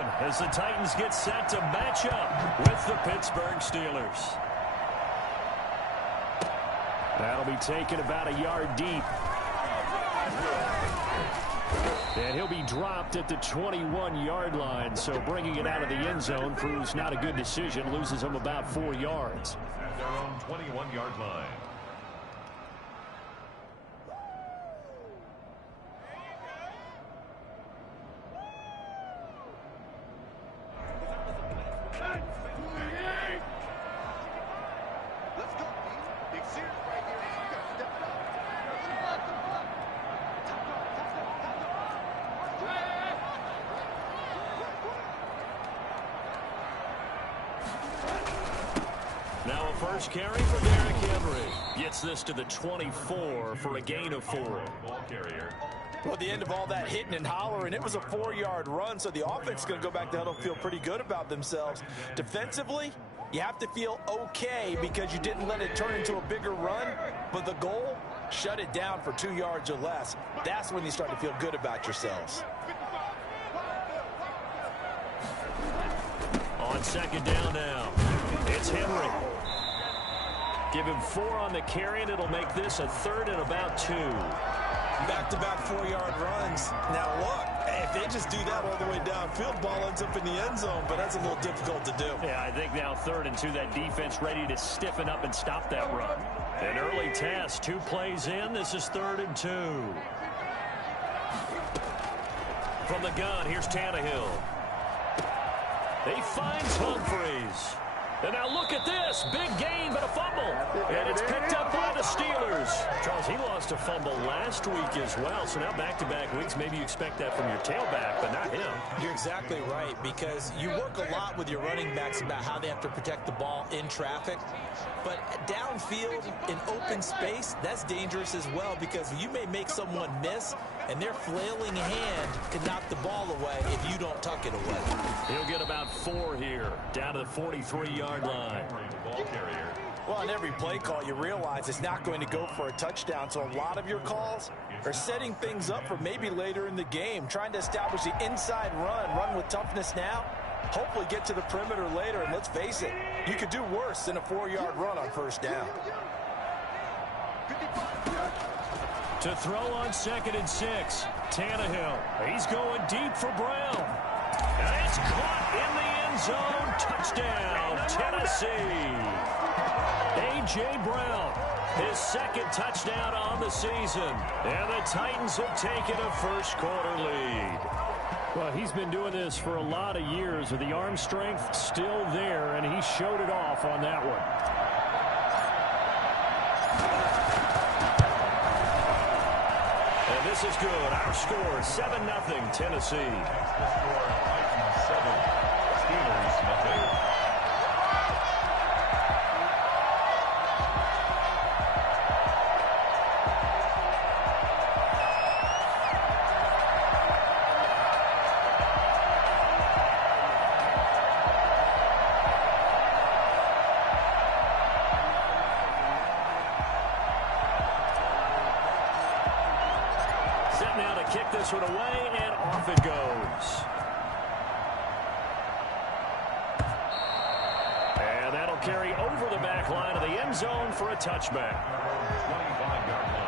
one as the Titans get set to match up with the Pittsburgh Steelers. That'll be taken about a yard deep. And he'll be dropped at the 21-yard line, so bringing it out of the end zone proves not a good decision, loses him about 4 yards. At their own 21-yard line. Now a first carry for Derrick Henry. Gets this to the 24 for a gain of 4. Ball carrier. Well, at the end of all that hitting and hollering, it was a 4-yard run, so the offense is going to go back to huddle, feel pretty good about themselves. Defensively, you have to feel okay because you didn't let it turn into a bigger run, but the goal, shut it down for 2 yards or less. That's when you start to feel good about yourselves. On second down now, it's Henry. Give him 4 on the carry, and it'll make this a 3rd and about 2. Back-to-back 4-yard runs. Now, look, if they just do that all the way downfield, ball ends up in the end zone, but that's a little difficult to do. Yeah, I think now 3rd and 2, that defense ready to stiffen up and stop that run. An early test, 2 plays in. This is 3rd and 2. From the gun, here's Tannehill. He finds Humphries. And now look at this. Big gain, but a fumble. And it's picked up by the Steelers. Charles, he lost a fumble last week as well. So now back-to-back weeks, maybe you expect that from your tailback, but not him. You're exactly right, because you work a lot with your running backs about how they have to protect the ball in traffic. But downfield in open space, that's dangerous as well, because you may make someone miss, and their flailing hand can knock the ball away if you don't tuck it away. He'll get about 4 here, down to the 43-yard line. Ball carrier. Well, on every play call, you realize it's not going to go for a touchdown, so a lot of your calls are setting things up for maybe later in the game, trying to establish the inside run with toughness now, hopefully get to the perimeter later, and let's face it, you could do worse than a 4-yard run on first down. To throw on 2nd and 6, Tannehill. He's going deep for Brown. And it's caught in the end zone. Touchdown, Tennessee. A.J. Brown, his 2nd touchdown on the season. And the Titans have taken a first-quarter lead. Well, he's been doing this for a lot of years with the arm strength still there, and he showed it off on that one. And this is good. Our score, 7-0, Tennessee. The score, Titans 7, Steelers nothing. Now to kick this one away, and off it goes. And that'll carry over the back line of the end zone for a touchback. 25-yard line.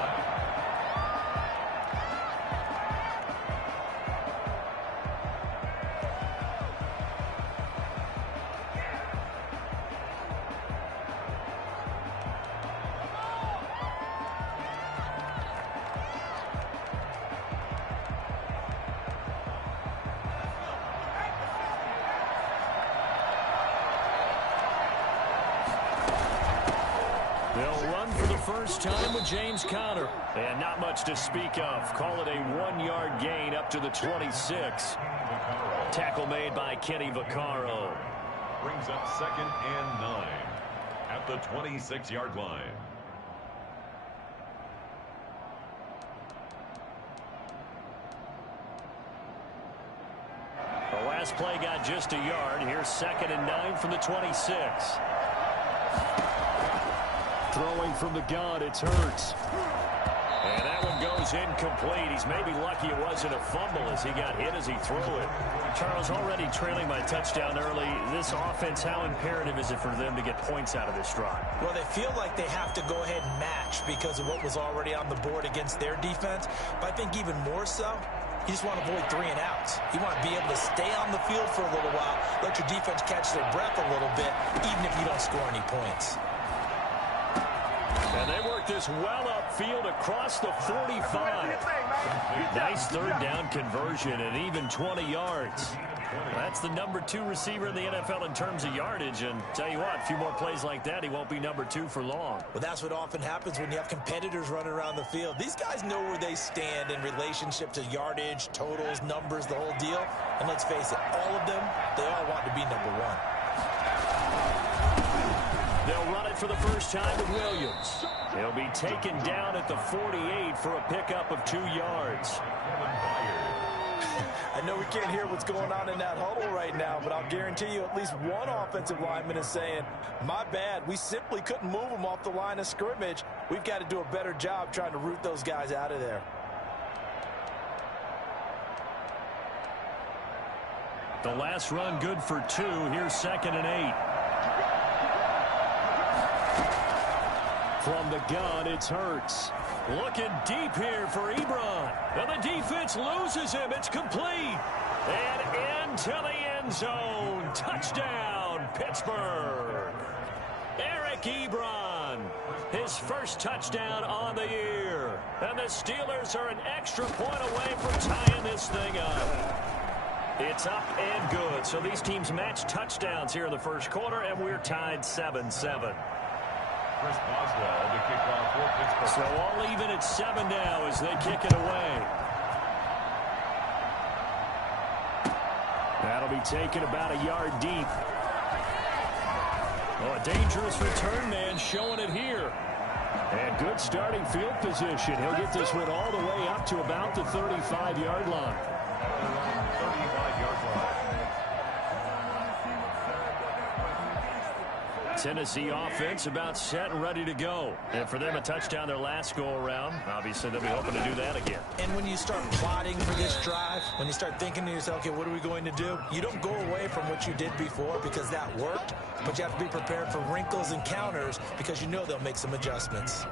They'll run for the first time with James Conner. And not much to speak of. Call it a 1-yard gain up to the 26. Tackle made by Kenny Vaccaro. Brings up 2nd and 9 at the 26-yard line. The last play got just a yard. Here's 2nd and 9 from the 26. Throwing from the gun, it's Hurts. And that that one goes incomplete. He's maybe lucky it wasn't a fumble as he got hit as he threw it. Charles, already trailing by touchdown early. This offense, how imperative is it for them to get points out of this drive? Well, they feel like they have to go ahead and match because of what was already on the board against their defense. But I think even more so, you just want to avoid 3 and outs. You want to be able to stay on the field for a little while, let your defense catch their breath a little bit, even if you don't score any points. And they work this well upfield across the 45. Nice third down conversion and even 20 yards. That's the number 2 receiver in the NFL in terms of yardage. And tell you what, a few more plays like that, he won't be number 2 for long. Well, that's what often happens when you have competitors running around the field. These guys know where they stand in relationship to yardage, totals, numbers, the whole deal. And let's face it, all of them, they all want to be number 1. They'll run it for the first time with Williams. He'll be taken down at the 48 for a pickup of 2 yards. I know we can't hear what's going on in that huddle right now, but I'll guarantee you at least one offensive lineman is saying, my bad, we simply couldn't move them off the line of scrimmage. We've got to do a better job trying to root those guys out of there. The last run good for 2. Here's 2nd and 8. From the gun, it's Hurts. Looking deep here for Ebron. And the defense loses him. It's complete. And into the end zone. Touchdown, Pittsburgh. Eric Ebron. His first touchdown on the year. And the Steelers are an extra point away from tying this thing up. It's up and good. So these teams match touchdowns here in the first quarter, and we're tied 7-7. Chris Boswell to kick off for Pittsburgh. So all even at 7 now as they kick it away. That'll be taken about a yard deep. Oh, a dangerous return man showing it here. And good starting field position. He'll get this one all the way up to about the 35-yard line. 35-yard line. Tennessee offense about set and ready to go. And for them, a touchdown their last go-around. Obviously, they'll be hoping to do that again. And when you start plotting for this drive, when you start thinking to yourself, okay, what are we going to do? You don't go away from what you did before because that worked, but you have to be prepared for wrinkles and counters because you know they'll make some adjustments.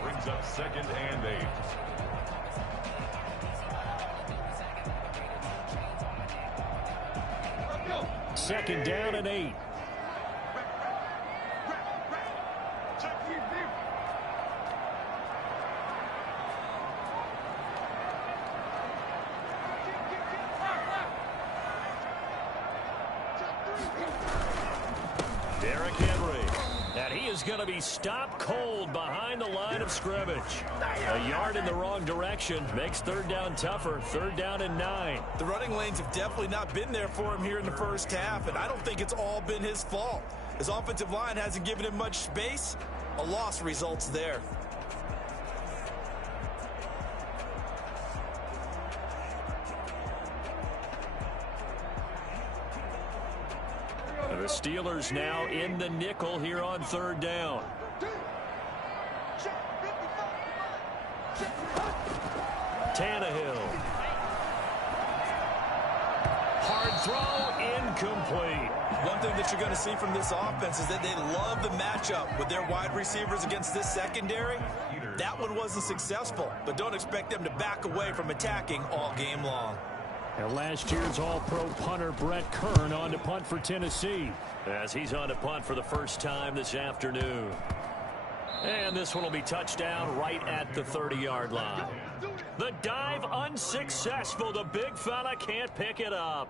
Brings up 2nd and 8. Second down and 8. Derrick Henry. And he is going to be stopped cold behind the line of scrimmage. A yard in the wrong direction makes 3rd down tougher. 3rd down and 9. The running lanes have definitely not been there for him here in the first half, and I don't think it's all been his fault. His offensive line hasn't given him much space. A loss results there. The Steelers now in the nickel here on 3rd down. Tannehill. Hard throw, incomplete. One thing that you're going to see from this offense is that they love the matchup with their wide receivers against this secondary. That one wasn't successful, but don't expect them to back away from attacking all game long. And last year's All-Pro punter Brett Kern on to punt for Tennessee as he's on to punt for the first time this afternoon. And this one will be touchdown right at the 30-yard line. The dive unsuccessful. The big fella can't pick it up.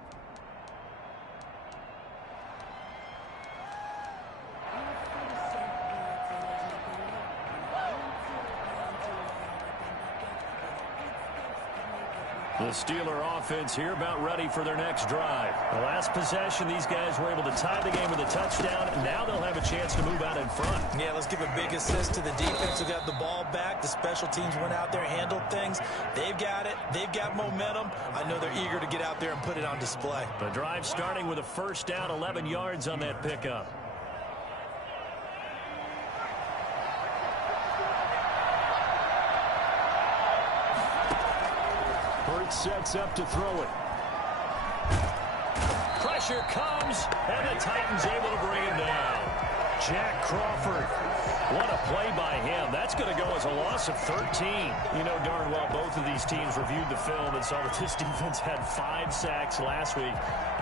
The Steeler offense here about ready for their next drive. The last possession, these guys were able to tie the game with a touchdown. Now they'll have a chance to move out in front. Yeah, let's give a big assist to the defense who got the ball back. The special teams went out there, handled things. They've got it. They've got momentum. I know they're eager to get out there and put it on display. The drive starting with a first down, 11 yards on that pickup. sets up to throw it. Pressure comes, and the Titans able to bring him down. Jack Crawford. What a play by him. That's going to go as a loss of 13. You know darn well both of these teams reviewed the film and saw that this defense had 5 sacks last week.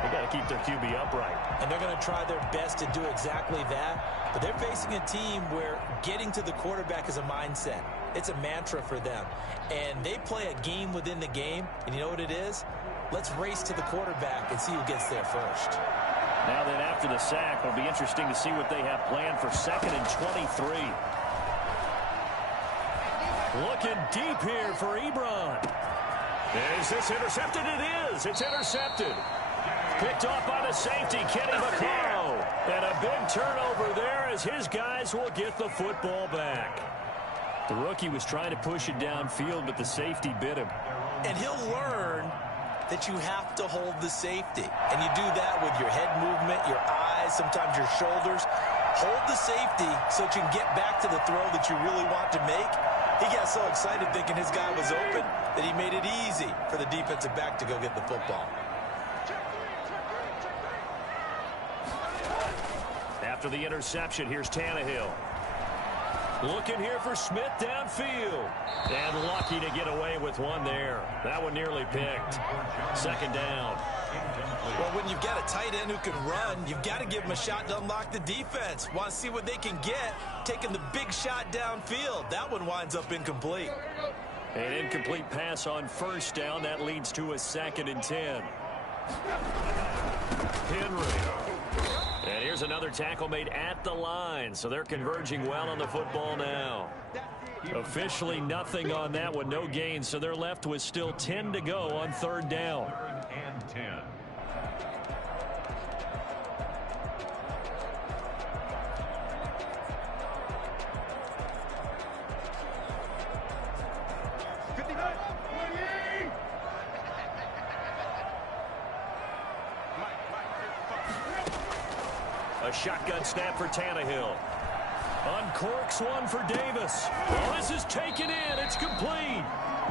They got to keep their QB upright. And they're going to try their best to do exactly that. But they're facing a team where getting to the quarterback is a mindset. It's a mantra for them. And they play a game within the game. And you know what it is? Let's race to the quarterback and see who gets there first. Now then, after the sack, it'll be interesting to see what they have planned for 2nd and 23. Looking deep here for Ebron. Is this intercepted? It is. It's intercepted. Picked off by the safety, Kenny Vaccaro. And a big turnover there as his guys will get the football back. The rookie was trying to push it downfield, but the safety bit him. And he'll learn that you have to hold the safety. And you do that with your head movement, your eyes, sometimes your shoulders. Hold the safety so that you can get back to the throw that you really want to make. He got so excited thinking his guy was open that he made it easy for the defensive back to go get the football. After the interception, here's Tannehill. Looking here for Smith downfield. And lucky to get away with one there. That one nearly picked. 2nd down. Well, when you've got a tight end who can run, you've got to give him a shot to unlock the defense. Want to see what they can get, taking the big shot downfield. That one winds up incomplete. An incomplete pass on 1st down. That leads to a 2nd and 10. Henry. And here's another tackle made at the line. So they're converging well on the football now. Officially nothing on that one. No gain. So they're left with still 10 to go on 3rd down. 3rd and 10. A shotgun snap for Tannehill. Uncorks one for Davis. Well, this is taken in. It's complete.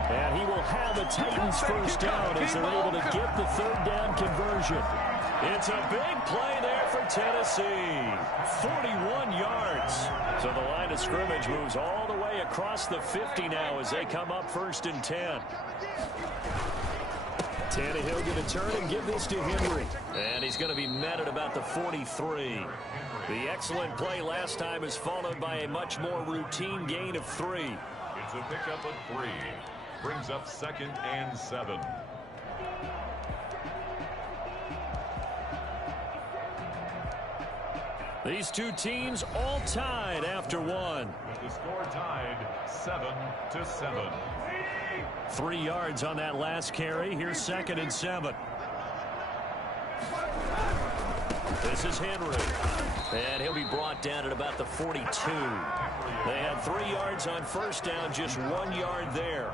And he will have a Titans 1st down as they're able to get the 3rd down conversion. It's a big play there for Tennessee. 41 yards. So the line of scrimmage moves all the way across the 50 now as they come up 1st and 10. Tannehill going to turn and give this to Henry. And he's going to be met at about the 43. The excellent play last time is followed by a much more routine gain of 3. It's a pickup of 3. Brings up 2nd and 7. These two teams all tied after one. With the score tied 7-7. 3 yards on that last carry. Here's 2nd and 7. This is Henry. And he'll be brought down at about the 42. They had 3 yards on 1st down, just 1 yard there.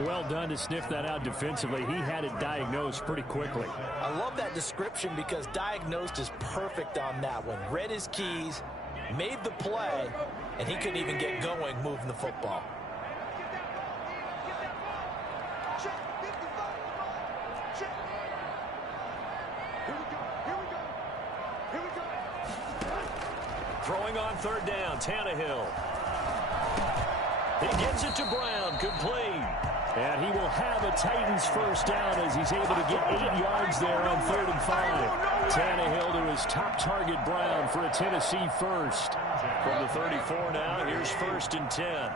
Well done to sniff that out defensively. He had it diagnosed pretty quickly. I love that description because diagnosed is perfect on that one. Read his keys, made the play, and he couldn't even get going moving the football. Throwing on 3rd down, Tannehill. He gets it to Brown, complete. And he will have a Titans 1st down as he's able to get 8 yards there on 3rd and 5. Tannehill to his top target, Brown, for a Tennessee 1st. From the 34 now, here's 1st and 10.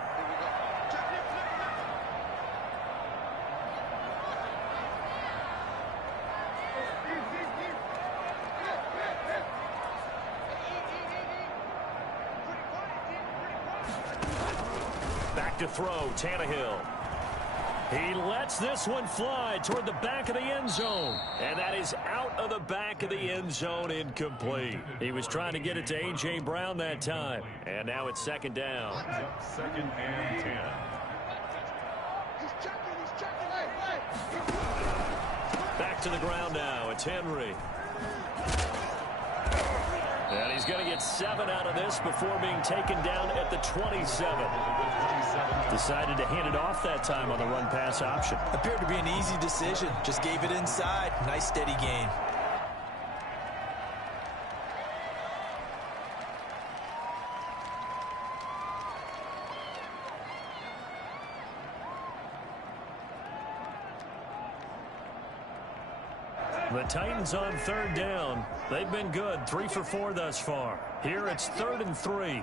Back to throw, Tannehill. He lets this one fly toward the back of the end zone. And that is out of the back of the end zone, incomplete. He was trying to get it to A.J. Brown that time. And now it's 2nd down. 2nd and 10. Back to the ground now. It's Henry. And he's he's going to get 7 out of this before being taken down at the 27. Decided to hand it off that time on the run-pass option. Appeared to be an easy decision. Just gave it inside. Nice steady gain. The Titans on 3rd down. They've been good, 3 for 4 thus far. Here it's 3rd and 3.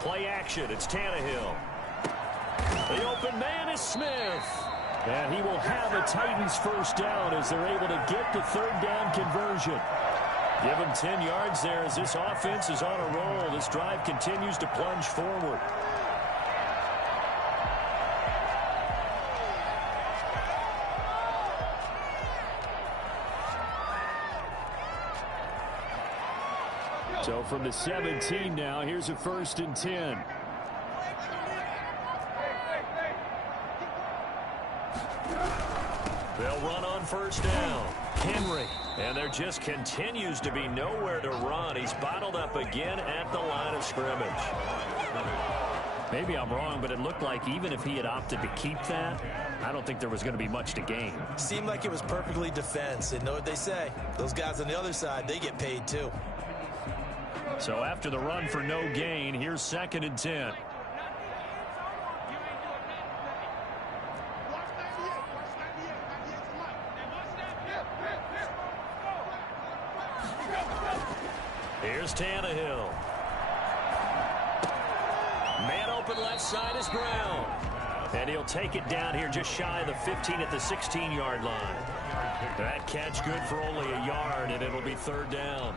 Play action, it's Tannehill. The open man is Smith. And he will have a Titans first down as they're able to get the 3rd down conversion. Give him 10 yards there as this offense is on a roll. This drive continues to plunge forward. So from the 17 now, here's a 1st and 10. They'll run on 1st down. Henry. And there just continues to be nowhere to run. He's bottled up again at the line of scrimmage. Maybe I'm wrong, but it looked like even if he had opted to keep that, I don't think there was going to be much to gain. Seemed like it was perfectly defense. And know what they say? Those guys on the other side, they get paid too. So after the run for no gain, here's 2nd and 10. Here's Tannehill. Man open left side is Brown. And he'll take it down here just shy of the 15 at the 16-yard line. That catch good for only a yard, and it'll be 3rd down.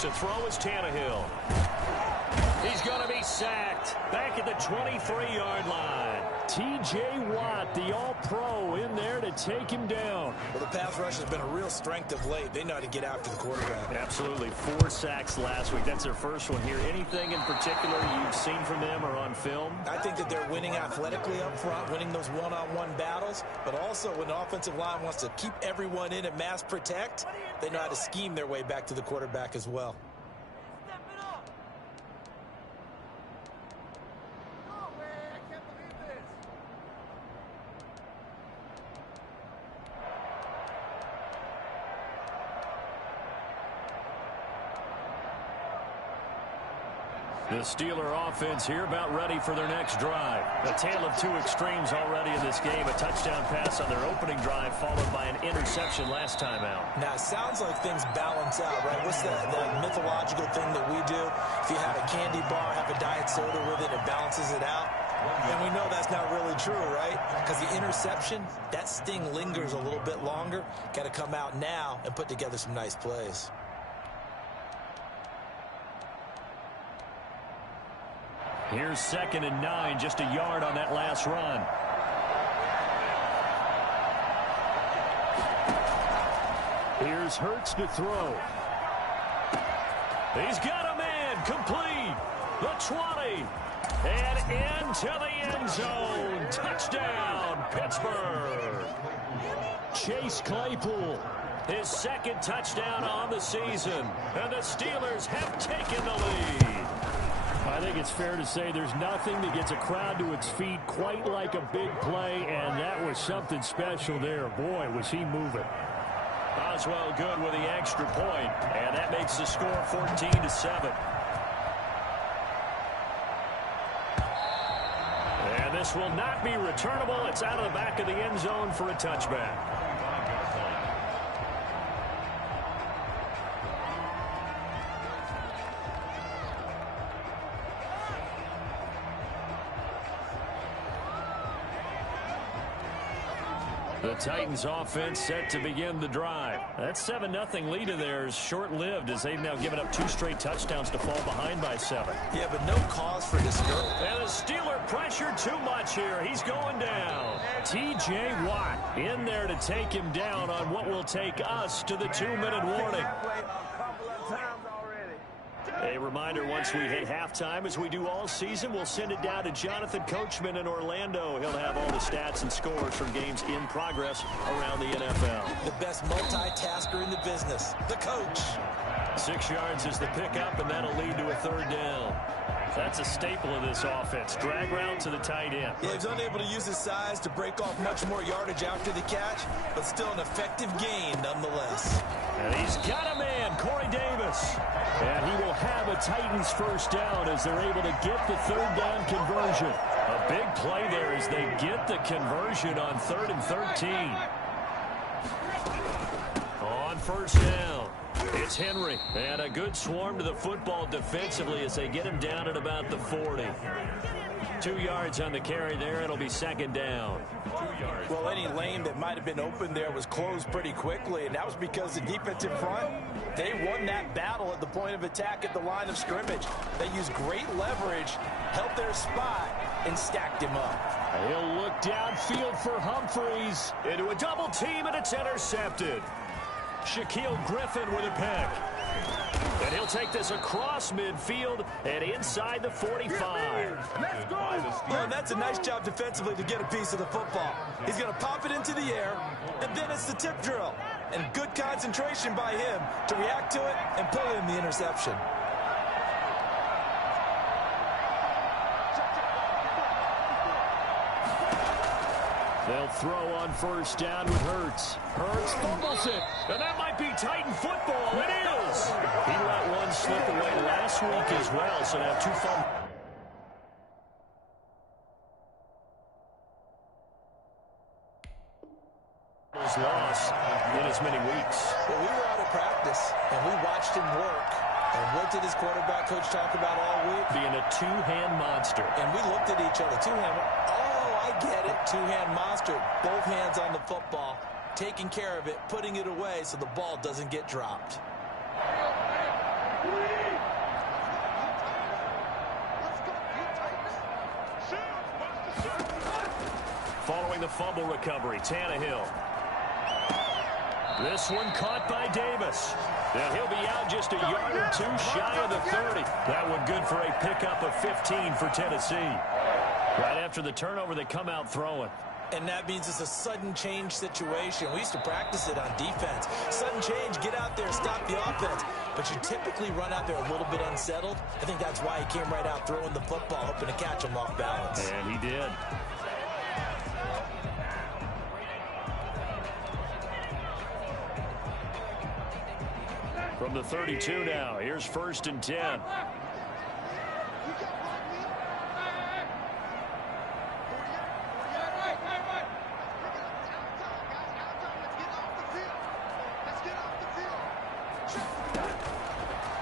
To throw is Tannehill. He's going to be sacked back at the 23-yard line. T.J. Watt, the all-pro, in there to take him down. Well, the pass rush has been a real strength of late. They know how to get after the quarterback. Absolutely. 4 sacks last week. That's their first one here. Anything in particular you've seen from them or on film? I think that they're winning athletically up front, winning those one-on-one battles, but also when the offensive line wants to keep everyone in and mass protect, they know how to scheme their way back to the quarterback as well. The Steeler offense here about ready for their next drive. A tale of 2 extremes already in this game. A touchdown pass on their opening drive followed by an interception last time out. Now, it sounds like things balance out, right? What's that mythological thing that we do? If you have a candy bar, have a diet soda with it, it balances it out. And we know that's not really true, right? Because the interception, that sting lingers a little bit longer. Got to come out now and put together some nice plays. Here's 2nd and 9, just a yard on that last run. Here's Hurts to throw. He's got a man, complete. The 20. And into the end zone. Touchdown, Pittsburgh. Chase Claypool, his 2nd touchdown on the season. And the Steelers have taken the lead. I think it's fair to say there's nothing that gets a crowd to its feet quite like a big play, and that was something special there. Boy, was he moving. Boswell good with the extra point, and that makes the score 14-7. And this will not be returnable. It's out of the back of the end zone for a touchback. The Titans offense set to begin the drive. That 7-0 lead of theirs short-lived as they've now given up 2 straight touchdowns to fall behind by 7. Yeah, but no cause for discouragement. And the Steeler pressure too much here. He's going down. T.J. Watt in there to take him down on what will take us to the 2-minute warning. A reminder, once we hit halftime, as we do all season, we'll send it down to Jonathan Coachman in Orlando. He'll have all the stats and scores from games in progress around the NFL. The best multitasker in the business, the coach. 6 yards is the pickup, and that'll lead to a 3rd down. That's a staple of this offense. Drag route to the tight end. Yeah, he's unable to use his size to break off much more yardage after the catch, but still an effective gain nonetheless. And he's got a man, Corey Davis. And he will have a Titans 1st down as they're able to get the 3rd down conversion. A big play there as they get the conversion on 3rd and 13. On 1st down, it's Henry. And a good swarm to the football defensively as they get him down at about the 40. 2 yards on the carry there. It'll be 2nd down. 2 yards. Well, any lane that might have been open there was closed pretty quickly, and that was because the defensive front, they won that battle at the point of attack at the line of scrimmage. They used great leverage, held their spot, and stacked him up. He'll look downfield for Humphreys. Into a double team, and it's intercepted. Shaquille Griffin with a pick. And he'll take this across midfield and inside the 45. Let's go! Oh, and that's a nice job defensively to get a piece of the football. He's going to pop it into the air, and then it's the tip drill. And good concentration by him to react to it and pull in the interception. They'll throw on 1st down with Hurts. Hurts fumbles it, and that might be Titan football. It is! He let one slip away last week as well, so now 2 fumbles. Lost in as many weeks. Well, we were out of practice, and we watched him work. And what did his quarterback coach talk about all week? Being a 2-hand monster. And we looked at each other. 2-hand. Oh, I get it. 2-hand monster. Both hands on the football, taking care of it, putting it away so the ball doesn't get dropped. Following the fumble recovery, Tannehill. This one caught by Davis. And he'll be out just a yard or 2 shy of the 30. That one good for a pickup of 15 for Tennessee. Right after the turnover, they come out throwing. And that means it's a sudden change situation. We used to practice it on defense. Sudden change, get out there, stop the offense. But you typically run out there a little bit unsettled. I think that's why he came right out throwing the football, hoping to catch him off balance. And he did. From the 32 now, here's 1st and 10.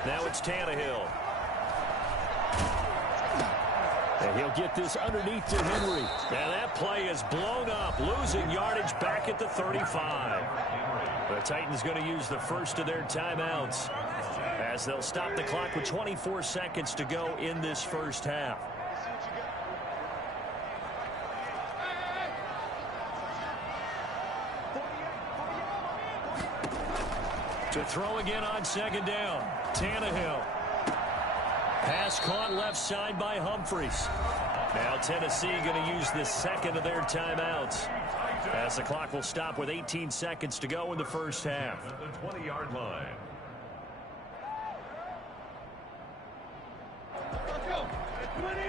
Now it's Tannehill. And he'll get this underneath to Henry. And that play is blown up, losing yardage back at the 35. The Titans going to use the first of their timeouts as they'll stop the clock with 24 seconds to go in this 1st half. To throw again on 2nd down. Tannehill. Pass caught left side by Humphreys. Now Tennessee going to use the 2nd of their timeouts as the clock will stop with 18 seconds to go in the 1st half. At the 20-yard line. Let's go. 20.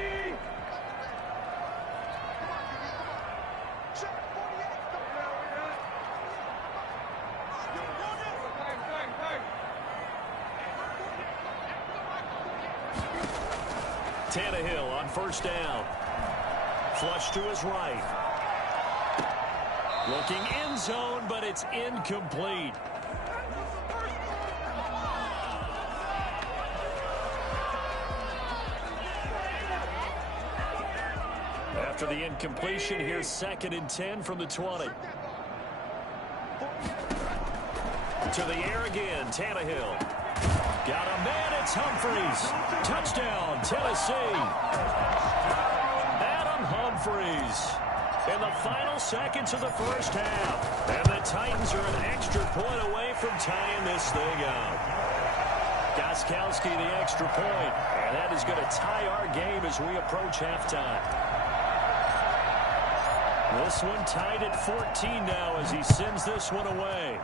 Tannehill on 1st down. Flush to his right. Looking end zone, but it's incomplete. After the incompletion, here's 2nd and 10 from the 20. To the air again, Tannehill. Got a man, it's Humphries. Touchdown, Tennessee. Adam Humphries in the final seconds of the first half. And the Titans are an extra point away from tying this thing up. Gostkowski the extra point, and that is going to tie our game as we approach halftime. This one tied at 14 now as he sends this one away.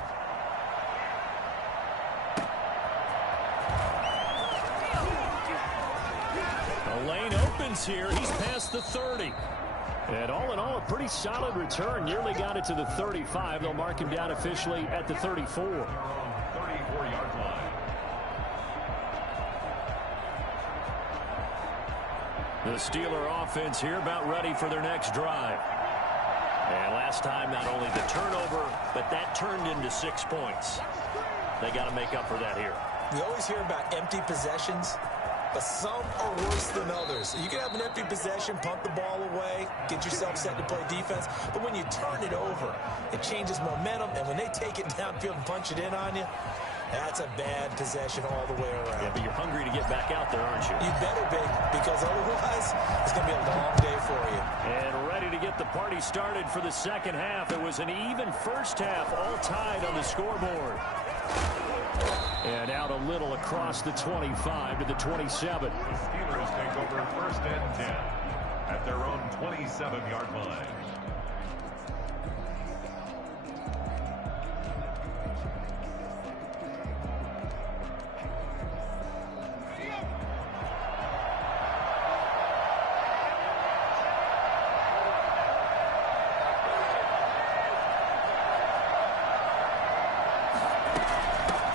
The lane opens here. He's past the 30. And all in all, a pretty solid return. Nearly got it to the 35. They'll mark him down officially at the 34. 34-yard line. The Steeler offense here about ready for their next drive. And last time, not only the turnover, but that turned into 6 points. They got to make up for that here. We always hear about empty possessions, but some are worse than others. You can have an empty possession, punt the ball away, get yourself set to play defense, but when you turn it over, it changes momentum, and when they take it downfield and punch it in on you, that's a bad possession all the way around. Yeah, but you're hungry to get back out there, aren't you? You better be, because otherwise, it's going to be a long day for you. And ready to get the party started for the second half. It was an even first half, all tied on the scoreboard. And out a little across the 25 to the 27. The Steelers take over first and 10 at their own 27-yard line.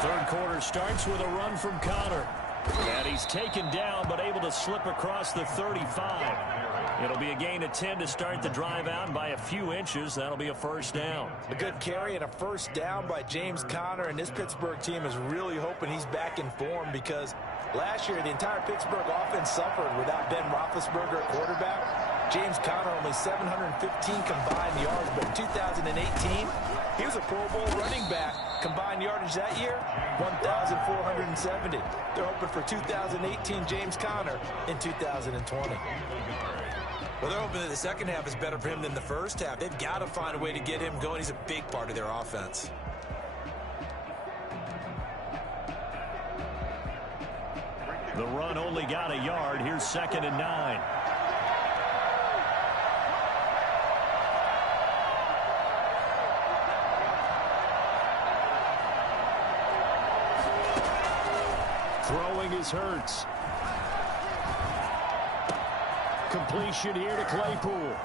Third quarter starts with a run from Connor. And he's taken down, but able to slip across the 35. It'll be a gain of 10 to start the drive out by a few inches. That'll be a first down. A good carry and a first down by James Conner, and this Pittsburgh team is really hoping he's back in form because last year the entire Pittsburgh offense suffered without Ben Roethlisberger at quarterback. James Conner only 715 combined yards, but in 2018, he was a Pro Bowl running back. Combined yardage that year, 1,470. They're hoping for 2018 James Conner in 2020. Well, they're hoping that the second half is better for him than the first half. They've got to find a way to get him going. He's a big part of their offense. The run only got a yard. Here's 2nd and 9. Throwing is Hurts. Completion here to Claypool.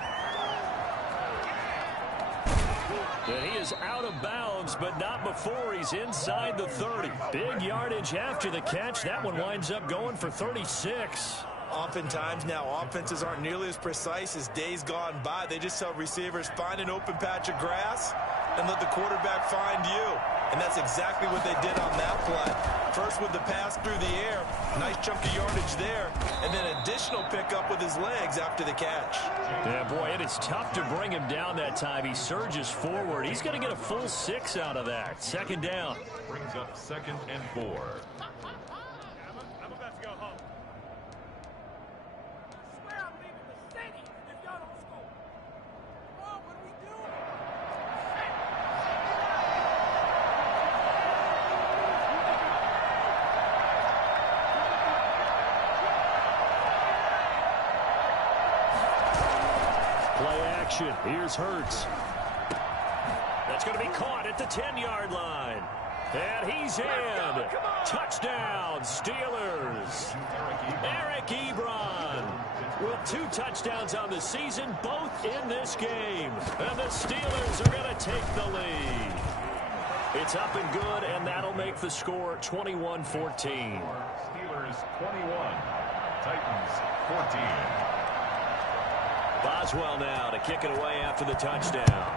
And he is out of bounds, but not before he's inside the 30. Big yardage after the catch. That one winds up going for 36. Oftentimes now, offenses aren't nearly as precise as days gone by. They just tell receivers, find an open patch of grass and let the quarterback find you. And that's exactly what they did on that play. First with the pass through the air, nice chunk of yardage there, and then additional pickup with his legs after the catch. Yeah, boy, it is tough to bring him down that time. He surges forward. He's going to get a full 6 out of that. 2nd down. Brings up 2nd and 4. I'm about to go home. I swear I'm leaving the city if y'all don't score. Come on, what are we doing? Play action. Here's Hurts. That's going to be caught at the 10-yard line. And he's in. Touchdown, Steelers. Eric Ebron with 2 touchdowns on the season, both in this game. And the Steelers are going to take the lead. It's up and good, and that'll make the score 21-14. Steelers 21, Titans 14. Boswell now to kick it away after the touchdown.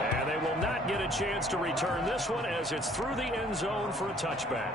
And they will not get a chance to return this one as it's through the end zone for a touchback.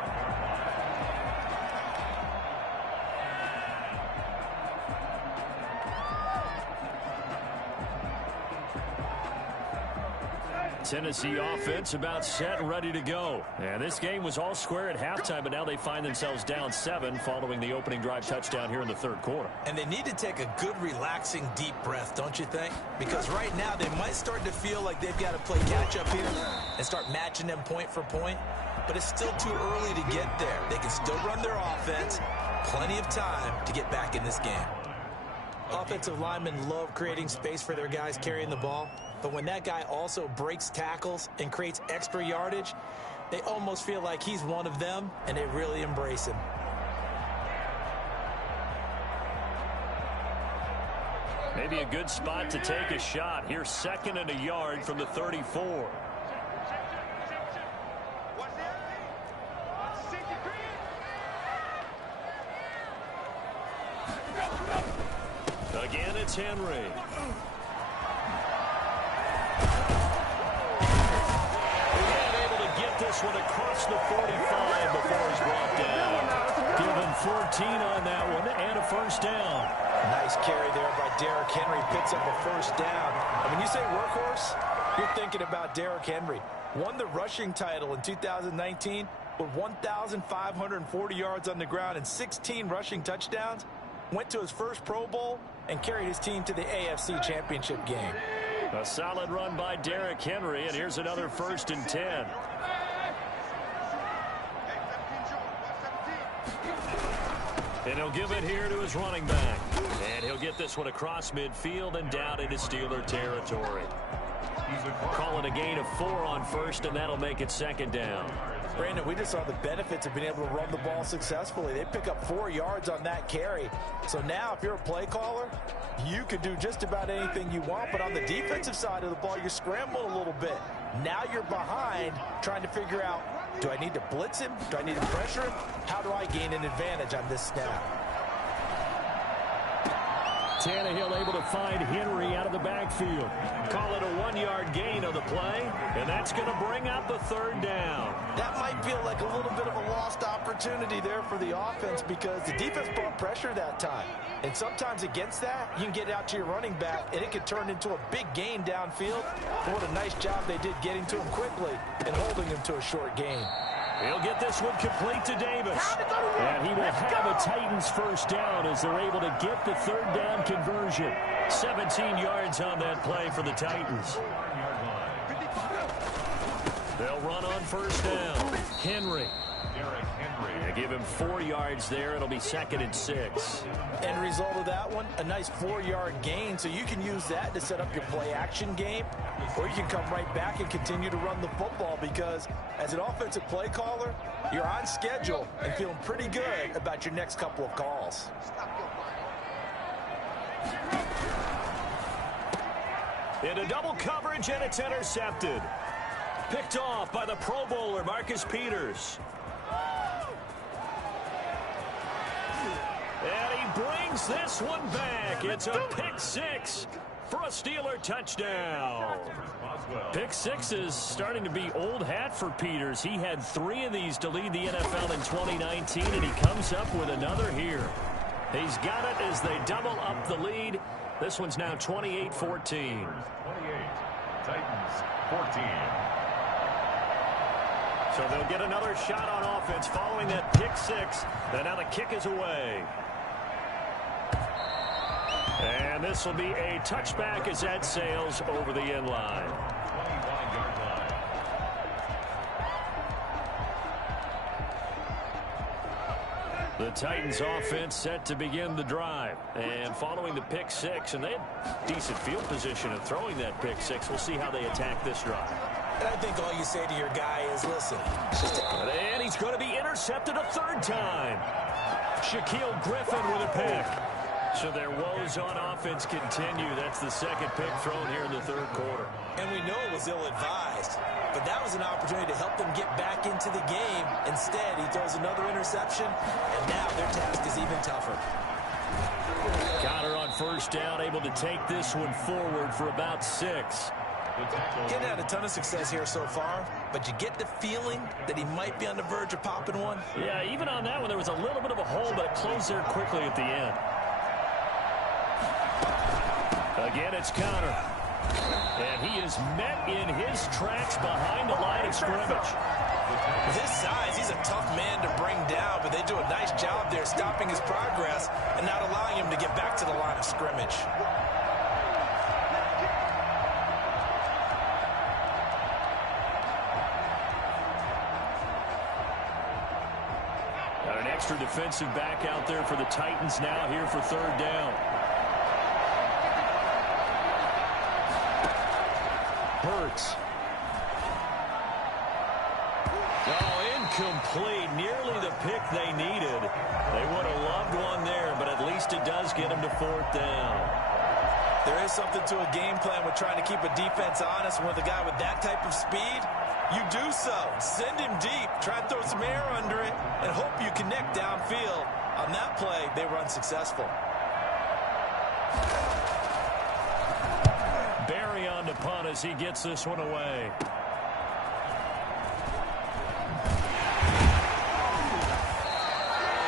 Tennessee offense about set and ready to go. And this game was all square at halftime, but now they find themselves down 7 following the opening drive touchdown here in the third quarter. And they need to take a good, relaxing, deep breath, don't you think? Because right now they might start to feel like they've got to play catch-up here and start matching them point for point. But it's still too early to get there. They can still run their offense. Plenty of time to get back in this game. Offensive linemen love creating space for their guys carrying the ball. But when that guy also breaks tackles and creates extra yardage, they almost feel like he's one of them, and they really embrace him. Maybe a good spot to take a shot. Here's 2nd and a yard from the 34. Again, it's Henry. This one across the 45 before he's brought down. Give him 14 on that one and a first down. Nice carry there by Derrick Henry. Picks up a first down. And when you say workhorse, you're thinking about Derrick Henry. Won the rushing title in 2019 with 1,540 yards on the ground and 16 rushing touchdowns. Went to his first Pro Bowl and carried his team to the AFC Championship game. A solid run by Derrick Henry, and here's another 1st and 10. And he'll give it here to his running back. And he'll get this one across midfield and down into Steeler territory. Call it a gain of 4 on 1st, and that'll make it 2nd down. Brandon, we just saw the benefits of being able to run the ball successfully. They pick up 4 yards on that carry. So now if you're a play caller, you can do just about anything you want. But on the defensive side of the ball, you're scrambling a little bit. Now you're behind trying to figure out, do I need to blitz him? Do I need to pressure him? How do I gain an advantage on this snap? Tannehill able to find Henry out of the backfield. Call it a 1-yard gain on the play, and that's going to bring up a 3rd down. That might feel like a little bit of a lost opportunity there for the offense because the defense brought pressure that time. And sometimes against that, you can get out to your running back, and it can turn into a big gain downfield. But what a nice job they did getting to him quickly and holding him to a short gain. He'll get this one complete to Davis. And he will have a Titans first down as they're able to get the 3rd down conversion. 17 yards on that play for the Titans. They'll run on first down. Henry. They give him 4 yards there. It'll be 2nd and 6. End result of that one, a nice 4-yard gain. So you can use that to set up your play action game. Or you can come right back and continue to run the football because as an offensive play caller, you're on schedule and feeling pretty good about your next couple of calls. Into double coverage, and it's intercepted. Picked off by the Pro Bowler, Marcus Peters. And he brings this one back. It's a pick 6 for a Steeler touchdown. Pick 6 is starting to be old hat for Peters. He had 3 of these to lead the NFL in 2019, and he comes up with another here. He's got it as they double up the lead. This one's now 28-14. 28, Titans 14. So they'll get another shot on offense following that pick 6. And now the kick is away. And this will be a touchback as that sails over the end line. 21-yard line. The Titans offense set to begin the drive. And following the pick 6, and they had decent field position of throwing that pick 6. We'll see how they attack this drive. And I think all you say to your guy is, listen. And he's going to be intercepted a 3rd time. Shaquille Griffin with a pick. So their woes on offense continue. That's the 2nd pick thrown here in the 3rd quarter. And we know it was ill-advised, but that was an opportunity to help them get back into the game. Instead, he throws another interception, and now their task is even tougher. Connor on first down, able to take this one forward for about 6. Getting had a ton of success here so far, but you get the feeling that he might be on the verge of popping one. Yeah, even on that one, there was a little bit of a hole, but it closed there quickly at the end. Again, it's Connor. And he is met in his tracks behind the line of scrimmage. With his size, he's a tough man to bring down, but they do a nice job there stopping his progress and not allowing him to get back to the line of scrimmage. Got an extra defensive back out there for the Titans now here for third down. Hurts. Oh, incomplete. Nearly the pick they needed. They would have loved one there, but at least it does get them to fourth down. There is something to a game plan with trying to keep a defense honest. And with a guy with that type of speed, you do so. Send him deep. Try and throw some air under it and hope you connect downfield. On that play, they were unsuccessful. Barry on to punt as he gets this one away.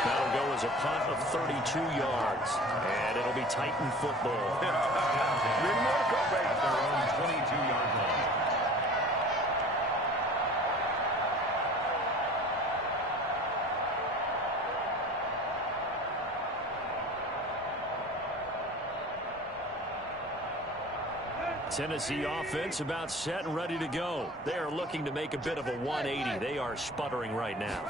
That'll go as a punt of 32 yards. And it'll be Titan football. At their own 22-yard line. Tennessee offense about set and ready to go. They are looking to make a bit of a 180. They are sputtering right now.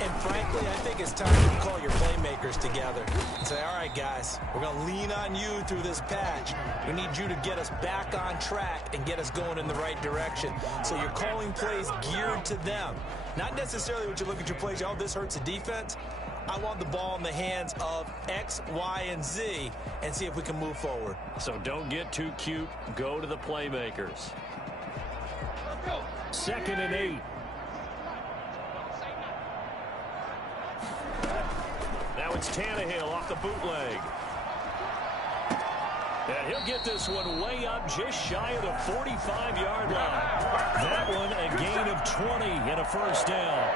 And frankly, I think it's time to call your playmakers together and say, all right, guys, we're going to lean on you through this patch. We need you to get us back on track and get us going in the right direction. So you're calling plays geared to them. Not necessarily when you look at your plays, oh, this hurts the defense. I want the ball in the hands of X, Y, and Z and see if we can move forward. So don't get too cute. Go to the playmakers. 2nd and 8. Now it's Tannehill off the bootleg. And he'll get this one way up just shy of the 45-yard line. That one a gain of 20 and a first down.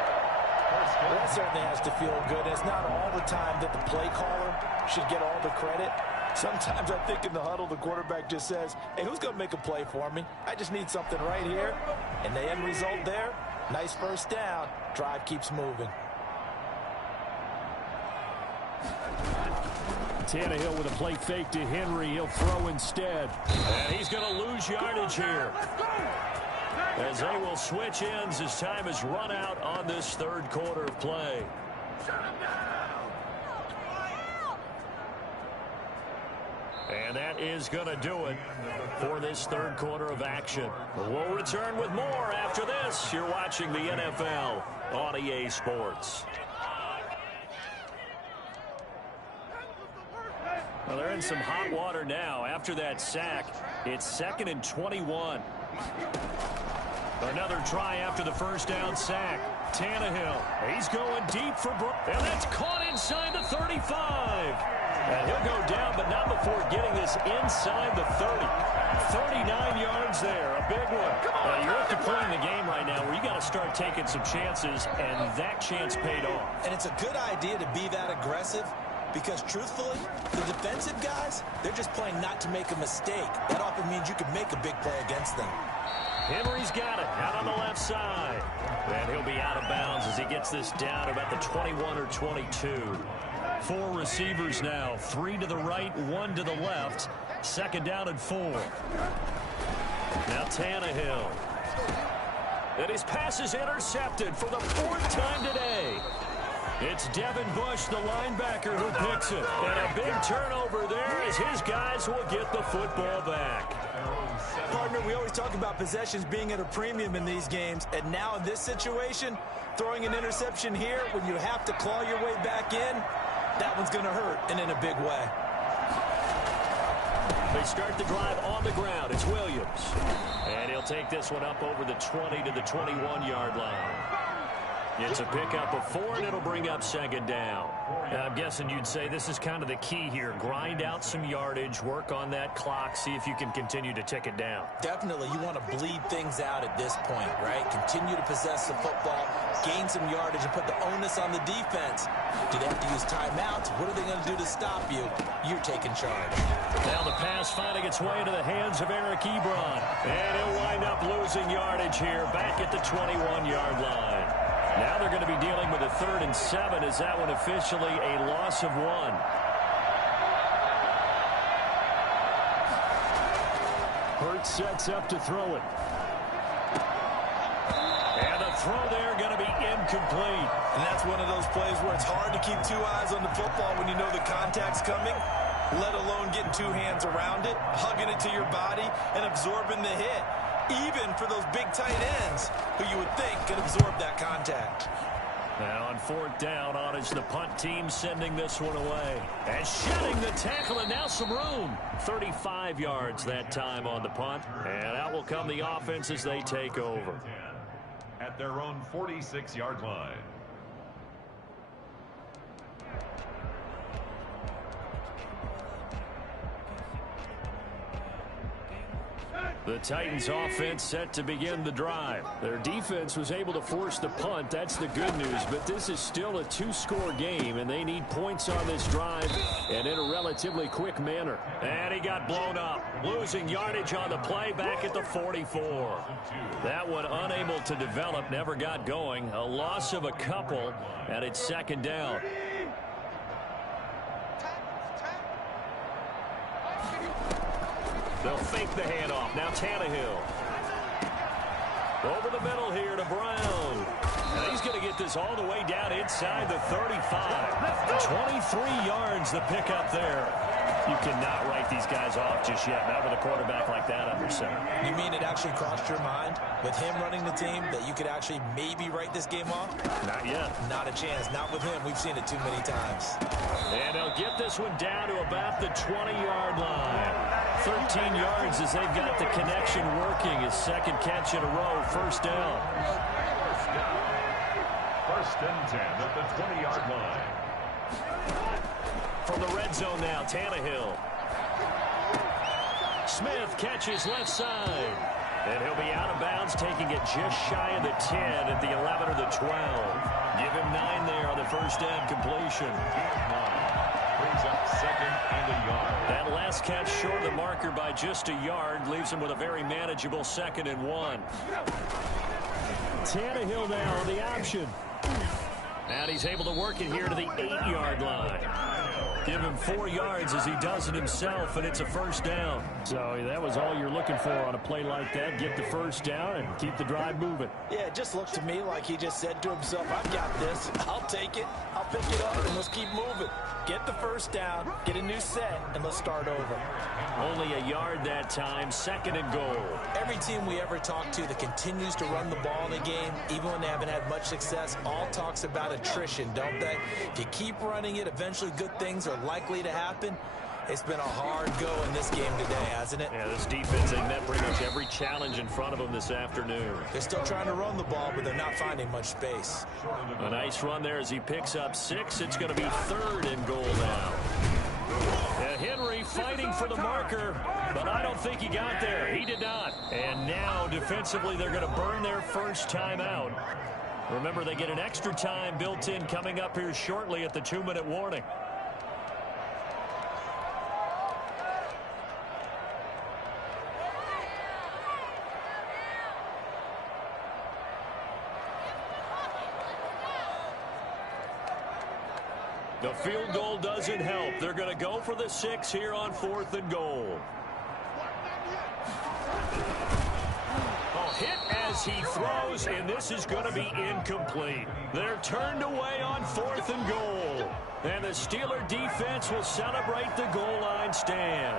Well, that certainly has to feel good. It's not all the time that the play caller should get all the credit. Sometimes I think in the huddle, the quarterback just says, hey, who's going to make a play for me? I just need something right here. And the end result there, nice first down. Drive keeps moving. Tannehill with a play fake to Henry. He'll throw instead. And he's going to lose yardage here, as they will switch ends as time is run out on this third quarter of play. And that is going to do it for this third quarter of action. We'll return with more after this. You're watching the NFL on EA Sports. Well, they're in some hot water now. After that sack, it's 2nd and 21. Another try after the first down sack. Tannehill, he's going deep for and that's caught inside the 35. And he'll go down, but not before getting this inside the 30. 39 yards there, a big one. You're at the point in the game right now where you got to start taking some chances, and that chance paid off. And it's a good idea to be that aggressive because, truthfully, the defensive guys, they're just playing not to make a mistake. That often means you can make a big play against them. Henry's got it out on the left side. And he'll be out of bounds as he gets this down about the 21 or 22. 4 receivers now, 3 to the right, 1 to the left. 2nd down and 4. Now Tannehill. And his pass is intercepted for the 4th time today. It's Devin Bush, the linebacker, who picks it. And a big turnover there as his guys will get the football back. Partner, we always talk about possessions being at a premium in these games. And now in this situation, throwing an interception here when you have to claw your way back in, that one's going to hurt, and in a big way. They start the drive on the ground. It's Williams. And he'll take this one up over the 20 to the 21-yard line. It's a pickup of 4, and it'll bring up second down. I'm guessing you'd say this is kind of the key here. Grind out some yardage, work on that clock, see if you can continue to tick it down. Definitely, you want to bleed things out at this point, right? Continue to possess the football, gain some yardage, and put the onus on the defense. Do they have to use timeouts? What are they going to do to stop you? You're taking charge. Now the pass finding its way into the hands of Eric Ebron. And he'll wind up losing yardage here back at the 21-yard line. Now they're going to be dealing with a 3rd and 7 as that one officially a loss of 1. Hurts sets up to throw it. And the throw there going to be incomplete. And that's one of those plays where it's hard to keep 2 eyes on the football when you know the contact's coming, let alone getting 2 hands around it, hugging it to your body, and absorbing the hit. Even for those big tight ends who you would think could absorb that contact. Now on 4th down, on is the punt team sending this one away. And shedding the tackle, and now some room. 35 yards that time on the punt. And out will come the offense as they take over. At their own 46-yard line. The Titans offense set to begin the drive. Their defense was able to force the punt. That's the good news. But this is still a 2-score game, and they need points on this drive and in a relatively quick manner. And he got blown up. Losing yardage on the play back at the 44. That one unable to develop, never got going. A loss of a couple, and it's 2nd down. They'll fake the handoff. Now Tannehill. Over the middle here to Brown. And he's going to get this all the way down inside the 35. 23 yards the pickup there. You cannot write these guys off just yet, not with a quarterback like that under center. You mean it actually crossed your mind with him running the team that you could actually maybe write this game off? Not yet. Not a chance. Not with him. We've seen it too many times. And they'll get this one down to about the 20-yard line. 13 yards as they've got the connection working. His 2nd catch in a row. 1st down. 1st and 10 at the 20-yard line. From the red zone now, Tannehill. Smith catches left side. And he'll be out of bounds, taking it just shy of the 10 at the 11 or the 12. Give him 9 there on the 1st down completion. Brings up 2nd and a yard. That last catch short of the marker by just a yard leaves him with a very manageable 2nd and 1. Tannehill now on the option. And he's able to work it here to the 8-yard line. Give him 4 yards as he does it himself, and it's a 1st down. So that was all you're looking for on a play like that. Get the 1st down and keep the drive moving. Yeah, it just looked to me like he just said to himself, I've got this. I'll take it. I'll pick it up, and let's keep moving. Get the 1st down, get a new set, and let's start over. Only a yard that time, 2nd and goal. Every team we ever talk to that continues to run the ball in a game, even when they haven't had much success, all talks about attrition, don't they? If you keep running it, eventually good things are likely to happen. It's been a hard go in this game today, hasn't it? Yeah, this defense, they met pretty much every challenge in front of them this afternoon. They're still trying to run the ball, but they're not finding much space. A nice run there as he picks up 6. It's going to be 3rd and goal now. And Henry fighting for the marker, but I don't think he got there. He did not. And now defensively they're going to burn their 1st time out. Remember, they get an extra time built in coming up here shortly at the 2-minute warning. The field goal doesn't help. They're going to go for the 6 here on 4th and goal. Oh, hit as he throws, and this is going to be incomplete. They're turned away on 4th and goal. And the Steeler defense will celebrate the goal line stand.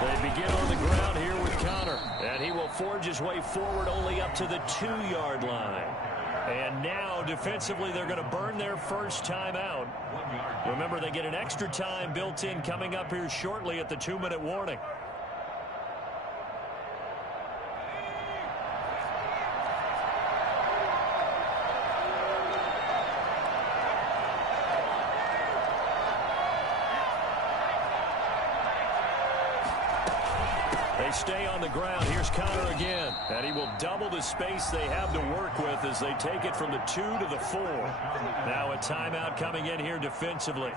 They begin on the ground here with Connor. And he will forge his way forward only up to the 2-yard line. And now, defensively, they're going to burn their 1st time out. Remember, they get an extra time built in coming up here shortly at the 2-minute warning. They stay on the ground. Here's Connor again. And he will double the space they have to work with as they take it from the 2 to the 4. Now a timeout coming in here defensively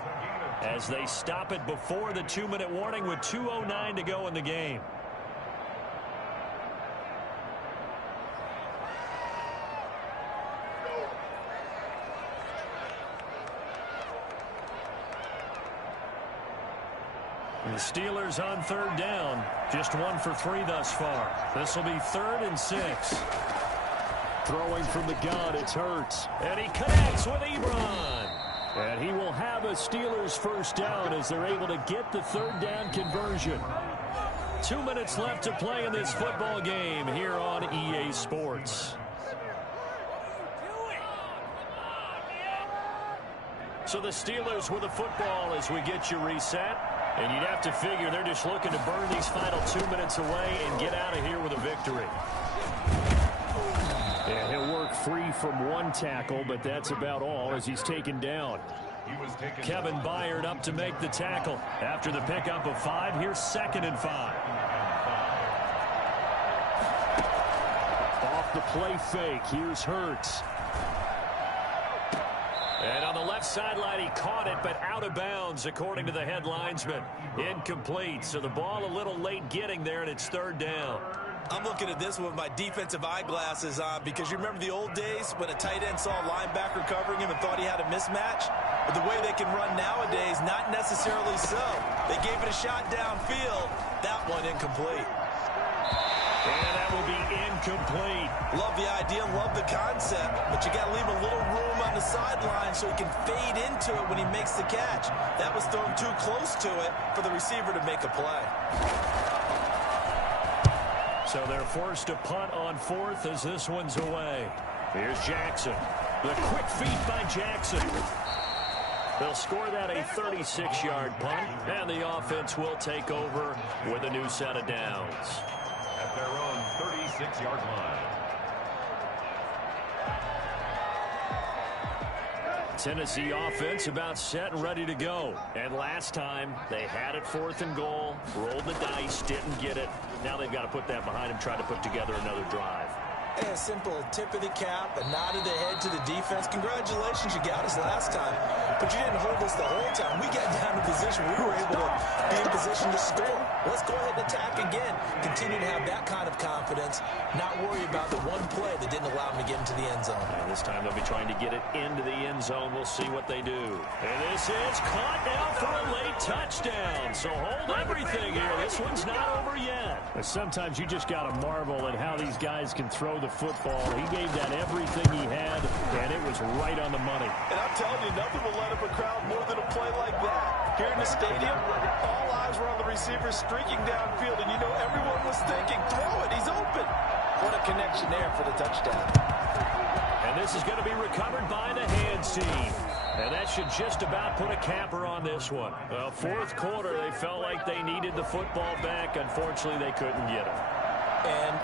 as they stop it before the 2-minute warning with 2:09 to go in the game. The Steelers on 3rd down. Just 1 for 3 thus far. This will be 3rd and 6. Throwing from the gun, it's Hurts. And he connects with Ebron. And he will have a Steelers first down as they're able to get the 3rd down conversion. 2 minutes left to play in this football game here on EA Sports. So the Steelers with the football as we get you reset. And you'd have to figure they're just looking to burn these final 2 minutes away and get out of here with a victory. And he'll work free from 1 tackle, but that's about all as he's taken down. Kevin Byard up to make the tackle. After the pickup of 5, here's 2nd and 5. Off the play fake, here's Hurts. And on the left sideline, he caught it, but out of bounds, according to the head linesman. Incomplete, so the ball a little late getting there, and it's 3rd down. I'm looking at this with my defensive eyeglasses on because you remember the old days when a tight end saw a linebacker covering him and thought he had a mismatch? But the way they can run nowadays, not necessarily so. They gave it a shot downfield. That one incomplete. And that will be incomplete. Love the idea, love the concept, but you got to leave a little room on the sideline so he can fade into it when he makes the catch. That was thrown too close to it for the receiver to make a play. So they're forced to punt on 4th as this one's away. Here's Jackson. The quick feet by Jackson. They'll score that a 36-yard punt, and the offense will take over with a new set of downs. At their own 36-yard line. Tennessee offense about set and ready to go. And last time, they had it 4th and goal, rolled the dice, didn't get it. Now they've got to put that behind them, try to put together another drive. A simple tip of the cap, a nod of the head to the defense. Congratulations, you got us last time, but you didn't hold us the whole time. We got down to position. We were able to be in position to score. Let's go ahead and attack again. Continue to have that kind of confidence, not worry about the one play that didn't allow them to get into the end zone. And this time they'll be trying to get it into the end zone. We'll see what they do. And this is caught now for a late touchdown. So hold everything here. This one's not over yet. Sometimes you just got to marvel at how these guys can throw the football. He gave that everything he had, and it was right on the money. And I'm telling you, nothing will let up a crowd more than a play like that. Here in the stadium, all eyes were on the receiver streaking downfield, and you know everyone was thinking, throw it, he's open. What a connection there for the touchdown. And this is going to be recovered by the hands team. And that should just about put a capper on this one. Well, 4th quarter, they felt like they needed the football back. Unfortunately, they couldn't get it. And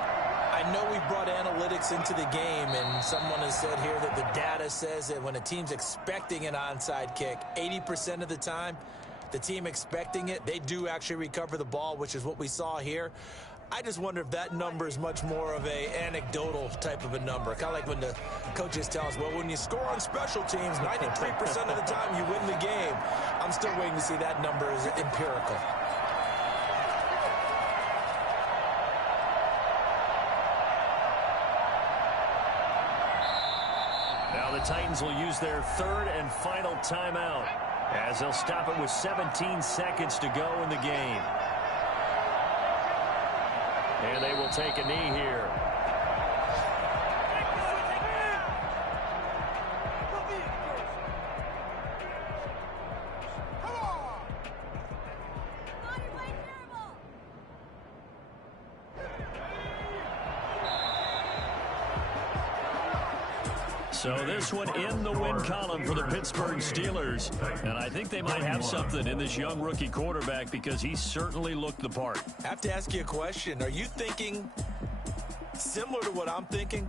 I know we brought analytics into the game, and someone has said here that the data says that when a team's expecting an onside kick, 80% of the time, the team expecting it, they do actually recover the ball, which is what we saw here. I just wonder if that number is much more of a anecdotal type of a number. Kind of like when the coaches tell us, well, when you score on special teams, 93% of the time you win the game. I'm still waiting to see that number is empirical. Now the Titans will use their 3rd and final timeout as they'll stop it with 17 seconds to go in the game. And they will take a knee here. So this one in the win column for the Pittsburgh Steelers. And I think they might have something in this young rookie quarterback because he certainly looked the part. I have to ask you a question. Are you thinking similar to what I'm thinking?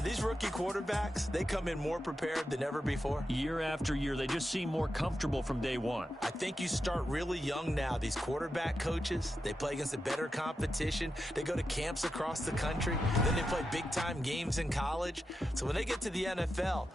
These rookie quarterbacks, they come in more prepared than ever before. Year after year, they just seem more comfortable from day one. I think you start really young now. These quarterback coaches, they play against a better competition. They go to camps across the country. Then they play big-time games in college. So when they get to the NFL,